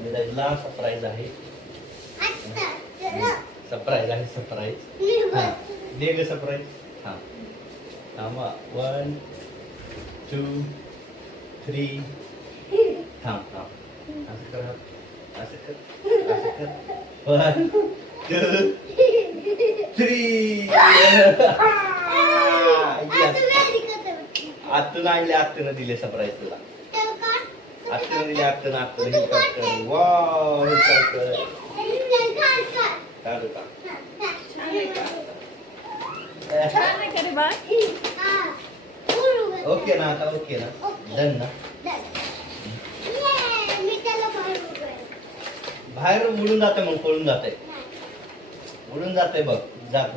अभिराजला surprise आहे. Surprise आहे surprise. दे ग सरप्राईज. हा थांबा 1 2 3 थांब थांब असं कर असं कर 1 2 3 आत्तून आणले आत्तून दिले सरप्राईज तुला. आत्तून दिले आत्तून आत्तून हे कर. वाव हे कर काढू का ओके ना आता ओके ना डन ना. बाहेर उडून जाते मग पळून जाते उडून जाते बघ जात